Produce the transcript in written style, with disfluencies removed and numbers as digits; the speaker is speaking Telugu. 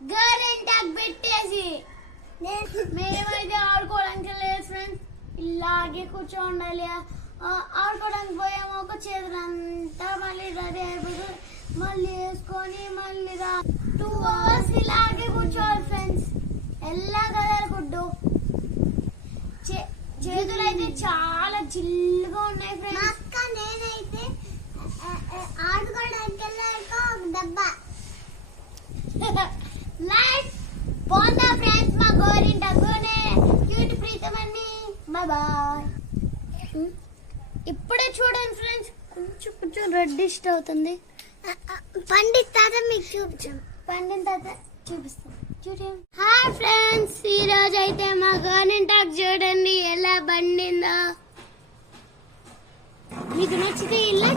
గోరింటాకు పెట్టేసి మేమైతే ఆడుకోవడానికి లేదు ఫ్రెండ్స్. ఇలాగే కూర్చోండాలి. ఆడుకోవడానికి పోయాము, ఒక చేతులంతా మళ్ళీ రెడీ అయిపోతుంది, మళ్ళీ వేసుకొని మళ్ళీ 2 hours ఇలాగే కూర్చోవాలి ఫ్రెండ్స్. ఎలా కదలకూడదు. చేతులు అయితే చాలా జిల్లుగా ఉన్నాయి ఫ్రెండ్స్. అక్క నేనైతే ఆడుకోవడానికి వెళ్ళాక ఒక డబ్బా లైఫ్ బాగుందా ఫ్రెండ్స్? మా గోరింటాకునే క్యూట్ ప్రీతమని. Bye bye. ఇప్పుడే చూడండి ఫ్రెండ్స్, కొంచెం రెడ్డిష్ అవుతుంది. పండిన తర్వాత మీకు చూపించాం. పండిన తర్వాత చూపిస్తాం. చూడండి. హాయ్ ఫ్రెండ్స్, ఈ రోజు అయితే మా గోరింటాకు చూడండి ఎలా పండిందో. మీకు నచ్చితే ఇలా